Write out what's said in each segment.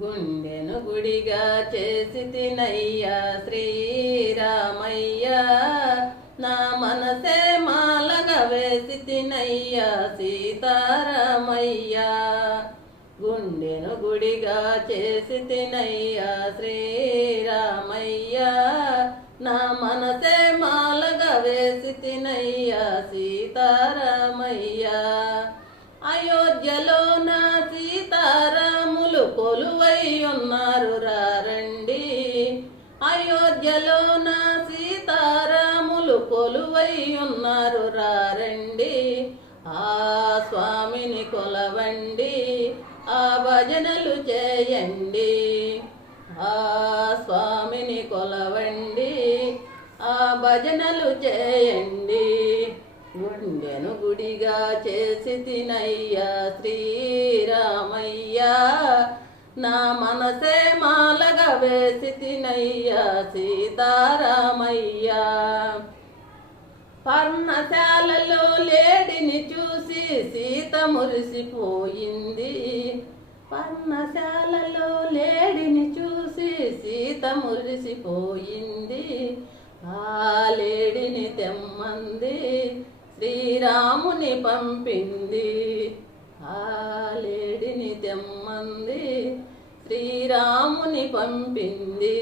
గుండెను గుడిగా చేసి తినయ్యా శ్రీరామయ్యా, నా మనసే మాలగా వేసి తినయ్యా సీతారామయ్యా. గుండెను గుడిగా చేసి తినయ్యా శ్రీరామయ్యా, నా మనసే మాలగా వేసి తినయ్యా సీతారామయ్యా. అయోధ్యలో నా సీతారాములు కొలువై ఉన్నారు రారండి, అయోధ్యలో నా సీతారాములు కొలువై ఉన్నారు రారండి. ఆ స్వామిని కొలవండి, ఆ భజనలు చేయండి, ఆ స్వామిని కొలవండి, ఆ భజనలు చేయండి. గుండెను గుడిగా చేసి తినయ్యా శ్రీరామయ్యా, నా మనసే మాలగా వేసి తినయ్యా సీతారామయ్యా. పర్ణశాలలో లేడిని చూసి సీత మురిసిపోయింది, పర్ణశాలలో లేడిని చూసి సీత మురిసిపోయింది. ఆ లేడిని తెమ్మంది శ్రీరాముని పంపింది, ఆ లేడిని తెమ్మంది శ్రీరాముని పంపింది.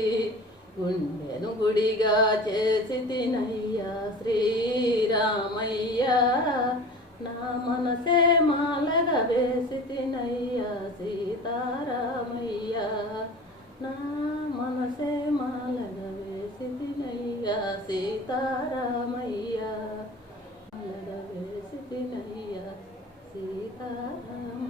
గుండెను గుడిగా చేసి తినయ్యా శ్రీరామయ్యా, నా మనసే మాలగా వేసి తినయ్యా సీతారామయ్యా, నా మనసే మాలగా వేసి తినయ్యా సీతారామయ్యా, మాలగా వేసి తినయ్యా సీతారామయ్యా.